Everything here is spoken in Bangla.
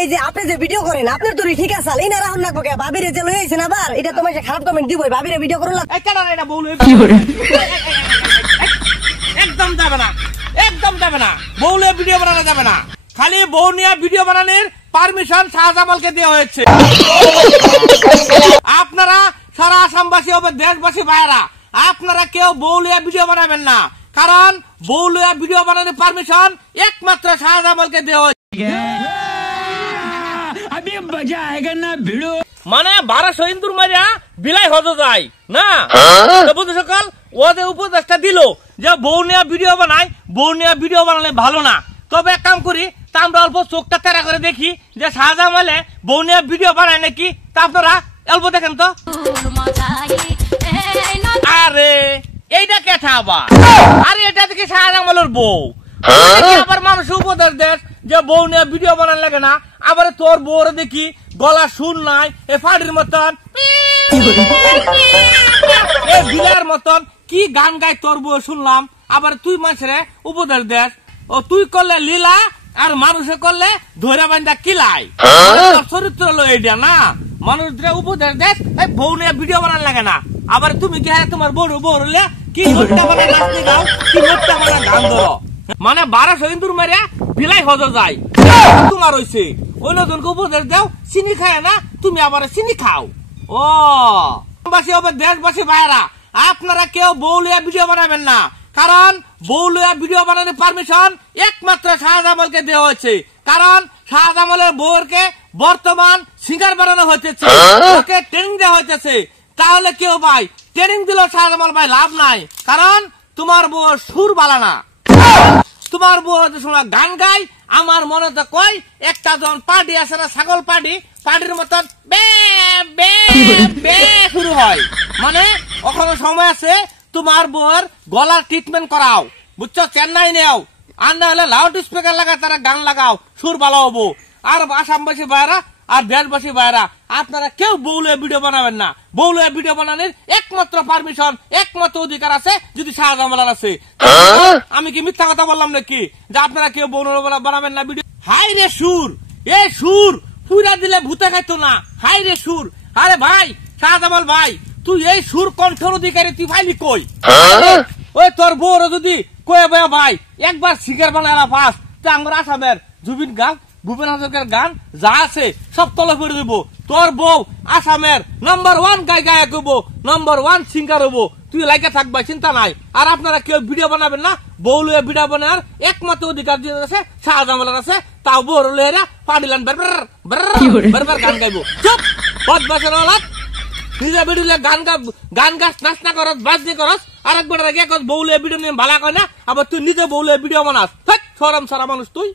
এই যে আপনি যে ভিডিও করেন আপনার তো ঠিক আছে এই না রাহুল নাকবো কে ভাবিরে যে লই আইছেন আবার এটা তোমার খারাপ কমেন্ট দিবই ভাবিরে ভিডিও করুন এই কেন এটা বউলে একদম যাবে না, একদম যাবে না, বউলে ভিডিও বানানো যাবে না। খালি বউ নিয়ে ভিডিও বানানোর পারমিশন শাহজামালকে দেওয়া হয়েছে। আপনারা সারা আসামবাসী হবে দেশবাসী ভাইরা, আপনারা কেউ বউলিয়া ভিডিও বানাবেন না, কারণ বউলিয়া ভিডিও বানানোর পারমিশন একমাত্র শাহজামালকে দেওয়া হয়েছে। মানে 1200 হিন্দুর মারিয়া বিলাই হজ যায় না বুঝতে সকাল ওদের উপদেশটা দিল যে বউ নিয়ে ভিডিও বানাই, বউ নিয়ে ভিডিও বানালে ভালো না। তবে এক কাম করি, তা আমরা অল্প চোখটা তেরা করে দেখি যে শাহজামালে বউ নিয়ে ভিডিও বানায় নাকি, তা আপনারা অল্প দেখেন তো। আরে এইটা কেঠা আবার, আরে এটা দেখি শাহজামালের বউ, আবার মানুষ উপদেশ দেশ যে বউ নিয়ে ভিডিও বানান লাগে না। আবার তোর বউর দেখি গলা শুন নাই এ ফাড়ির মতন বিলের মতন কি গান গাই তোর বউ শুনলাম। আবার তুই মানুষের উপদেশ দেশ, ও তুই করলে লীলা আর মানুষে করলে ধরে বান্ধা কিলাই, চরিত্র লো এইটা না। মানুষদের উপদেশ দেশ বউ নিয়ে ভিডিও বানান লাগে না। আবার তুমি কি তোমার বউ বউ হলে কি মোটটা বানা নাচতে গাও, কি মোটটা বানা গান ধরো। মানে 1200 হিন্দুর মেরে বিলাই হজ যায় তোমার হইছে। অন্যজনকে উপদেশ দাও চিনি খায় না, তুমি আবার চিনি খাও। ও বাসী হবে দেশবাসী ভাইরা, আপনারা কেউ বউলিয়া ভিডিও বানাবেন না, কারণ বউলিয়া ভিডিও বানানোর পারমিশন একমাত্র শাহজামালকে দেওয়া হয়েছে। কারণ শাহজামালের বউকে বর্তমান সিঙ্গার বানানো হইতেছে, ওকে ট্রেনিং দেওয়া হইতেছে। তাহলে কেউ ভাই ট্রেনিং দিল শাহজামাল ভাই লাভ নাই, কারণ তোমার বউ সুর বালানা। তোমার বউ শোনা গান গাই, আমার মনে তো কই একটা যখন পার্টি আছে না ছাগল পার্টি, পার্টির মতন বে বে বে শুরু হয়। মানে ওখানে সময় আছে, তোমার বউর গলার ট্রিটমেন্ট করাও, বুঝছো, চেন্নাই নেও, আর না হলে লাউড স্পিকার লাগায় তারা গান লাগাও, সুর ভালো হবো। আর আসামবাসী ভাইরা আর দেশবাসী ভাইরা, আপনারা কেউ বউলিয়া ভিডিও বানাবেন না। বউলিয়া ভিডিও বানানোর একমাত্র পারমিশন, একমাত্র অধিকার আছে যদি শাহজামাল আছে। আমি কি মিথ্যা কথা বললাম নাকি যে আপনারা কেউ বউলিয়া বানাবেন না ভিডিও? হাই রে সুর, এ সুর পুরা দিলে ভূতে খাইতো না। হাই রে সুর, আরে ভাই শাহজামাল ভাই, তুই এই সুর কণ্ঠের অধিকারী তুই ভাইলি কই? ওই তোর বউর যদি কয়ে ভাই একবার সিগার বানায় ফাঁস, তা আমরা আসামের জুবিন গান ভূপেন হাজরিকার গান যা আছে সব তলে করে দেবো। তোর বউ আসামের নাম্বার 1 গায়ক হবো, নাম্বার 1 সিঙ্গার হবো, তুই লাইকা থাকবা, চিন্তা নাই। আর আপনারা কেউ ভিডিও বানাবেন না, বউলিয়া ভিডিও বানার একমাত্র অধিকার আছে শাহজামালের আছে। তাও বউ লেরা পাডিলান বারবার গান গাইবো। চুপ বদমাশের ওলাদ, নিজে ভিডিও গান গাছ নাচ না করস, বাজনি করস, আর একবার বউলিয়া ভিডিও নিয়ে ভালা কয় না, আবার তুই নিজে বউলিয়া ভিডিও বানাস। শরম সারা মানুষ তুই।